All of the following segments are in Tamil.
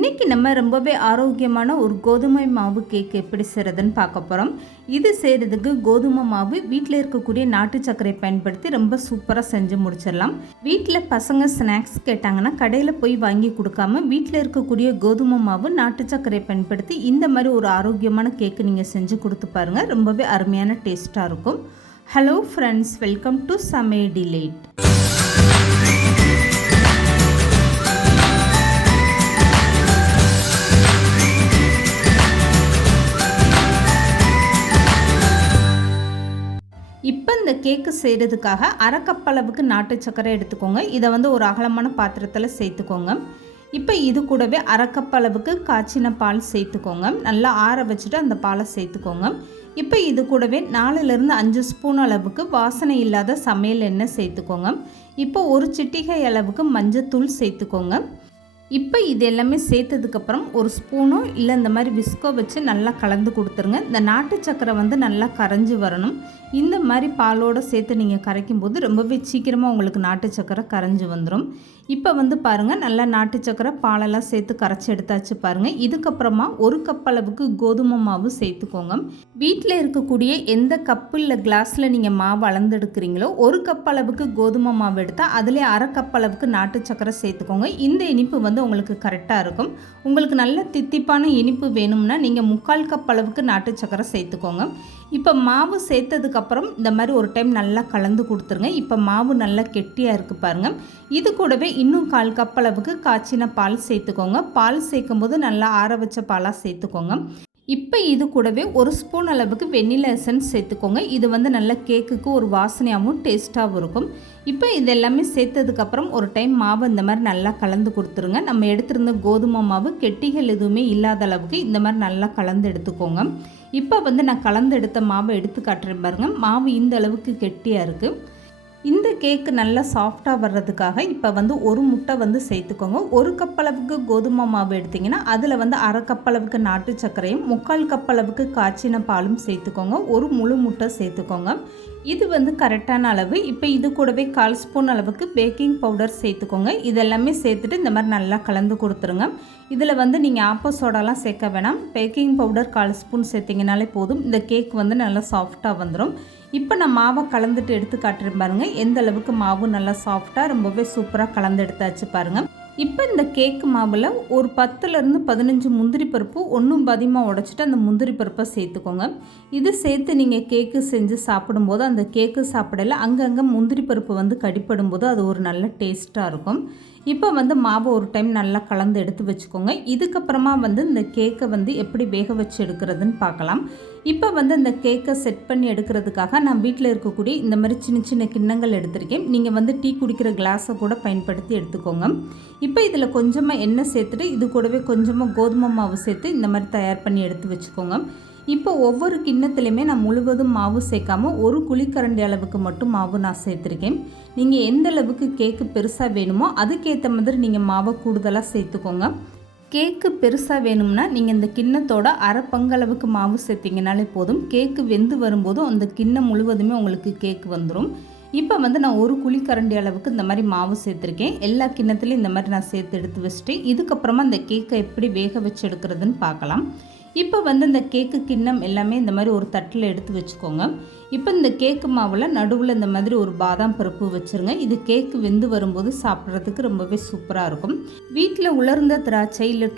இன்றைக்கி நம்ம ரொம்பவே ஆரோக்கியமான ஒரு கோதுமை மாவு கேக் எப்படி செய்கிறதுன்னு பார்க்க போகிறோம். இது செய்கிறதுக்கு கோதுமை மாவு வீட்டில் இருக்கக்கூடிய நாட்டு சர்க்கரை பயன்படுத்தி ரொம்ப சூப்பராக செஞ்சு முடிச்சிடலாம். வீட்டில் பசங்க ஸ்நாக்ஸ் கேட்டாங்கன்னா கடையில் போய் வாங்கி கொடுக்காம வீட்டில் இருக்கக்கூடிய கோதுமை மாவு நாட்டு சர்க்கரை பயன்படுத்தி இந்த மாதிரி ஒரு ஆரோக்கியமான கேக்கு நீங்கள் செஞ்சு கொடுத்து பாருங்கள். ரொம்பவே அருமையான டேஸ்ட்டாக இருக்கும். ஹலோ ஃப்ரெண்ட்ஸ், வெல்கம் டு சமையல் டிலைட். இப்போ இந்த கேக்கு செய்கிறதுக்காக அரை கப் அளவுக்கு நாட்டு சர்க்கரை எடுத்துக்கோங்க. இதை ஒரு அகலமான பாத்திரத்தில் சேர்த்துக்கோங்க. இப்போ இது கூடவே அரை கப் அளவுக்கு காய்ச்சின பால் சேர்த்துக்கோங்க. நல்லா ஆற வச்சுட்டு அந்த பாலை சேர்த்துக்கோங்க. இப்போ இது கூடவே 4லேருந்து 5 ஸ்பூன் அளவுக்கு வாசனை இல்லாத சமையல் எண்ணெய் சேர்த்துக்கோங்க. இப்போ ஒரு சிட்டிகை அளவுக்கு மஞ்சத்தூள் சேர்த்துக்கோங்க. இப்போ இது எல்லாமே சேர்த்ததுக்கப்புறம் ஒரு ஸ்பூனோ இல்லை இந்த மாதிரி விஸ்கோ வச்சு நல்லா கலந்து கொடுத்துருங்க. இந்த நாட்டு சர்க்கரை நல்லா கரைஞ்சி வரணும். இந்த மாதிரி பாலோடு சேர்த்து நீங்கள் கரைக்கும் போது ரொம்பவே சீக்கிரமாக உங்களுக்கு நாட்டு சர்க்கரை கரைஞ்சி வந்துடும். இப்போ பாருங்கள், நல்லா நாட்டு சர்க்கரை பாலெல்லாம் சேர்த்து கரைச்சி எடுத்தாச்சு பாருங்கள். இதுக்கப்புறமா ஒரு கப் அளவுக்கு கோதுமை மாவு சேர்த்துக்கோங்க. வீட்டில் இருக்கக்கூடிய எந்த கப்பு இல்லை கிளாஸில் நீங்கள் மாவு அளந்தெடுக்கிறீங்களோ ஒரு கப் அளவுக்கு கோதுமை மாவு எடுத்தால் அதிலே அரை கப் அளவுக்கு நாட்டு சர்க்கரை சேர்த்துக்கோங்க. இந்த இனிப்பு உங்களுக்கு கரெக்டாக இருக்கும். உங்களுக்கு நல்ல தித்திப்பான இனிப்பு வேணும்னா நீங்கள் 3/4 கப் அளவுக்கு நாட்டு சர்க்கரை சேர்த்துக்கோங்க. இப்போ மாவு சேர்த்ததுக்கப்புறம் இந்த மாதிரி ஒரு டைம் நல்லா கலந்து கொடுத்துருங்க. இப்போ மாவு நல்லா கெட்டியாக இருக்குது பாருங்கள். இது கூடவே இன்னும் 1/4 கப் அளவுக்கு காய்ச்சின பால் சேர்த்துக்கோங்க. பால் சேர்க்கும் போது நல்லா ஆற வச்ச பாலாக சேர்த்துக்கோங்க. இப்போ இது கூடவே ஒரு ஸ்பூன் அளவுக்கு வெண்ணிலா எசன்ஸ் சேர்த்துக்கோங்க. இது நல்ல கேக்குக்கு ஒரு வாசனையாகவும் டேஸ்ட்டாகவும் இருக்கும். இப்போ இது எல்லாமே சேர்த்ததுக்கப்புறம் ஒரு டைம் மாவு இந்த மாதிரி நல்லா கலந்து கொடுத்துருங்க. நம்ம எடுத்திருந்த கோதுமை மாவு கெட்டிகள் எதுவுமே இல்லாத அளவுக்கு இந்த மாதிரி நல்லா கலந்து எடுத்துக்கோங்க. இப்போ நான் கலந்து எடுத்த மாவை எடுத்து காட்டுறேன் பாருங்கள். மாவு இந்த அளவுக்கு கெட்டியாக இருக்குது. இந்த கேக்கு நல்லா சாஃப்டாக வர்றதுக்காக இப்போ ஒரு முட்டை சேர்த்துக்கோங்க. ஒரு கப் அளவுக்கு கோதுமை மாவு எடுத்திங்கன்னா அதில் அரை கப் அளவுக்கு நாட்டு சர்க்கரையும் 3/4 கப் அளவுக்கு காய்ச்சின பாலும் சேர்த்துக்கோங்க. ஒரு முழு முட்டை சேர்த்துக்கோங்க. இது கரெக்டான அளவு. இப்போ இது கூடவே 1/4 ஸ்பூன் அளவுக்கு பேக்கிங் பவுடர் சேர்த்துக்கோங்க. இதெல்லாமே சேர்த்துட்டு இந்த மாதிரி நல்லா கலந்து கொடுத்துருங்க. இதில் நீங்கள் ஆப்ப சோடாலாம் சேர்க்க வேணாம். பேக்கிங் பவுடர் 1/4 ஸ்பூன் சேர்த்திங்கனாலே போதும். இந்த கேக் நல்லா சாஃப்டாக வந்துடும். இப்போ நான் மாவை கலந்துட்டு எடுத்து காட்டுறேன் பாருங்கள். எந்த அளவுக்கு மாவு நல்லா சாஃப்டாக ரொம்பவே சூப்பராக கலந்து எடுத்தாச்சு பாருங்கள். இப்போ இந்த கேக்கு மாவில் ஒரு 10லேருந்து 15 முந்திரி பருப்பு ஒன்றும் பாதியமாக உடைச்சிட்டு அந்த முந்திரி பருப்பை சேர்த்துக்கோங்க. இது சேர்த்து நீங்கள் கேக்கு செஞ்சு சாப்பிடும்போது அந்த கேக்கு சாப்பிடல அங்கங்கே முந்திரி பருப்பு கடிப்படும் போது அது ஒரு நல்ல டேஸ்ட்டாக இருக்கும். இப்போ மாவை ஒரு டைம் நல்லா கலந்து எடுத்து வச்சுக்கோங்க. இதுக்கப்புறமா இந்த கேக்கை எப்படி வேக வச்சு எடுக்கிறதுன்னு பார்க்கலாம். இப்போ இந்த கேக்கை செட் பண்ணி எடுக்கிறதுக்காக நான் வீட்டில் இருக்கக்கூடிய இந்த மாதிரி சின்ன சின்ன கிண்ணங்கள் எடுத்திருக்கேன். நீங்கள் டீ குடிக்கிற கிளாஸை கூட பயன்படுத்தி எடுத்துக்கோங்க. இப்போ இதில் கொஞ்சமாக எண்ணெய் சேர்த்துட்டு இது கூடவே கொஞ்சமாக கோதுமை மாவு சேர்த்து இந்த மாதிரி தயார் பண்ணி எடுத்து வச்சுக்கோங்க. இப்போ ஒவ்வொரு கிண்ணத்துலையுமே நான் முழுவதும் மாவு சேர்க்காமல் ஒரு குழிக்கரண்டி அளவுக்கு மட்டும் மாவு நான் சேர்த்துருக்கேன். நீங்கள் எந்த அளவுக்கு கேக்கு பெருசாக வேணுமோ அதுக்கேற்ற மாதிரி நீங்கள் மாவை கூடுதலாக சேர்த்துக்கோங்க. கேக்கு பெருசாக வேணும்னா நீங்கள் இந்த கிண்ணத்தோட அரை பங்களவுக்கு மாவு சேர்த்திங்கனாலே போதும். கேக்கு வெந்து வரும்போதும் அந்த கிண்ணம் முழுவதுமே உங்களுக்கு கேக்கு வந்துடும். இப்போ நான் ஒரு குழிக்கரண்டி அளவுக்கு இந்த மாதிரி மாவு சேர்த்துருக்கேன். எல்லா கிண்ணத்துலையும் இந்த மாதிரி நான் சேர்த்து எடுத்து வச்சுட்டு இதுக்கப்புறமா இந்த கேக்கை எப்படி வேக வச்சு எடுக்கிறதுன்னு பார்க்கலாம். இப்போ இந்த கேக்கு கிண்ணம் எல்லாமே இந்த மாதிரி ஒரு தட்டில் எடுத்து வச்சுக்கோங்க. இப்போ இந்த கேக்கு மாவில் நடுவில் இந்த மாதிரி ஒரு பாதாம் பருப்பு வச்சுருங்க. இது கேக்கு வெந்து வரும்போது சாப்பிட்றதுக்கு ரொம்பவே சூப்பராக இருக்கும். வீட்டில் உலர்ந்த திராட்சை இல்லை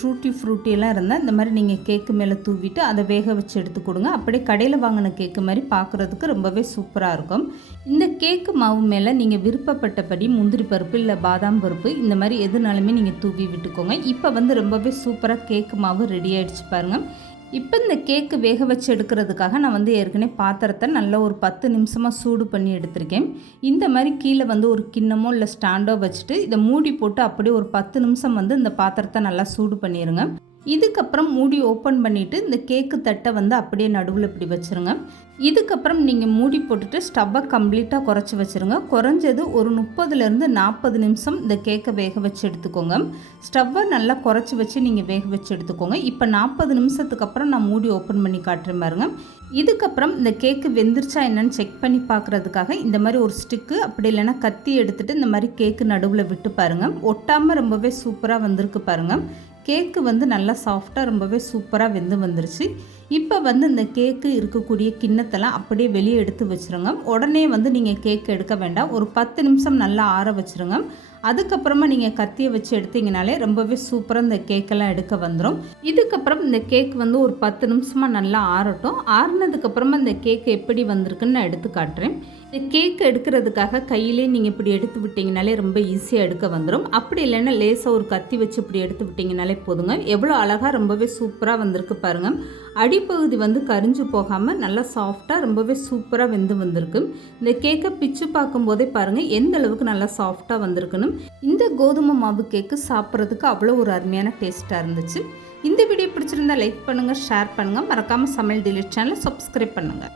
ஃப்ரூட்டி எல்லாம் இருந்தால் இந்த மாதிரி நீங்கள் கேக்கு மேலே தூவிட்டு அதை வேக வச்சு எடுத்து கொடுங்க. அப்படியே கடையில் வாங்கின கேக்கு மாதிரி பார்க்குறதுக்கு ரொம்பவே சூப்பராக இருக்கும். இந்த கேக்கு மாவு மேலே நீங்கள் விருப்பப்பட்டபடி முந்திரி பருப்பு இல்லை பாதாம் பருப்பு இந்த மாதிரி எதுனாலுமே நீங்கள் தூவி விட்டுக்கோங்க. இப்போ ரொம்பவே சூப்பராக கேக்கு மாவு ரெடி ஆகிடுச்சு பாருங்கள். இப்போ இந்த கேக்கு வேக வச்சு எடுக்கிறதுக்காக நான் ஏற்கனவே பாத்திரத்தை நல்லா ஒரு 10 நிமிஷமாக சூடு பண்ணி எடுத்திருக்கேன். இந்த மாதிரி கீழே ஒரு கிண்ணமோ இல்லை ஸ்டாண்டோ வச்சுட்டு இதை மூடி போட்டு அப்படியே ஒரு 10 நிமிஷம் இந்த பாத்திரத்தை நல்லா சூடு பண்ணிடுங்க. இதுக்கப்புறம் மூடி ஓப்பன் பண்ணிவிட்டு இந்த கேக்கு தட்டை அப்படியே நடுவில் இப்படி வச்சுருங்க. இதுக்கப்புறம் நீங்கள் மூடி போட்டுட்டு ஸ்டவ்வை கம்ப்ளீட்டாக குறைச்சி வச்சுருங்க. குறைஞ்சது ஒரு 30லேருந்து 40 நிமிஷம் இந்த கேக்கை வேக வச்சு எடுத்துக்கோங்க. ஸ்டவ்வை நல்லா குறைச்சி வச்சு நீங்கள் வேக வச்சு எடுத்துக்கோங்க. இப்போ 40 நிமிஷத்துக்கு அப்புறம் நான் மூடி ஓப்பன் பண்ணி காட்டுறேன் பாருங்க. இதுக்கப்புறம் இந்த கேக்கு வெந்துருச்சா என்னன்னு செக் பண்ணி பார்க்குறதுக்காக இந்த மாதிரி ஒரு ஸ்டிக்கு அப்படி இல்லைன்னா கத்தி எடுத்துகிட்டு இந்த மாதிரி கேக்கு நடுவில் விட்டு பாருங்கள். ஒட்டாமல் ரொம்பவே சூப்பராக வந்திருக்கு பாருங்கள். கேக்கு வந்து நல்லா சாஃப்டாக ரொம்பவே சூப்பராக வெந்து வந்துருச்சு. இப்போ வந்து இந்த கேக்கு இருக்கக்கூடிய கிண்ணத்தெல்லாம் அப்படியே வெளியே எடுத்து வச்சுருங்க. உடனே வந்து நீங்கள் கேக் எடுக்க வேண்டாம். ஒரு 10 நிமிஷம் நல்லா ஆற வச்சுருங்க. அதுக்கப்புறமா நீங்கள் கத்தியை வச்சு எடுத்தீங்கனாலே ரொம்பவே சூப்பராக இந்த கேக்கெல்லாம் எடுக்க வந்துடும். இதுக்கப்புறம் இந்த கேக் வந்து ஒரு 10 நிமிஷமாக நல்லா ஆறட்டும். ஆறுனதுக்கப்புறமா இந்த கேக் எப்படி வந்திருக்குன்னு நான் எடுத்து காட்டுறேன். இந்த கேக் எடுக்கிறதுக்காக கையிலே நீங்கள் இப்படி எடுத்து விட்டிங்கனாலே ரொம்ப ஈஸியாக எடுக்க வந்துடும். அப்படி இல்லைன்னா லேசாக ஒரு கத்தி வச்சு இப்படி எடுத்து விட்டிங்கனாலே போதுங்க. எவ்வளோ அழகாக ரொம்பவே சூப்பராக வந்திருக்கு பாருங்கள். அடிப்பகுதி வந்து கரிஞ்சு போகாமல் நல்லா சாஃப்டாக ரொம்பவே சூப்பராக வெந்து வந்திருக்கு. இந்த கேக்கை பிச்சு பார்க்கும்போதே பாருங்கள் எந்த அளவுக்கு நல்லா சாஃப்டாக வந்திருக்குன்னு. இந்த கோதுமை மாவு கேக்கு சாப்பிட்றதுக்கு அவ்வளோ ஒரு அருமையான டேஸ்ட்டாக இருந்துச்சு. இந்த வீடியோ பிடிச்சிருந்தா லைக் பண்ணுங்கள், ஷேர் பண்ணுங்கள், மறக்காமல் சமையல் டிலீட் சேனலை சப்ஸ்கிரைப் பண்ணுங்கள்.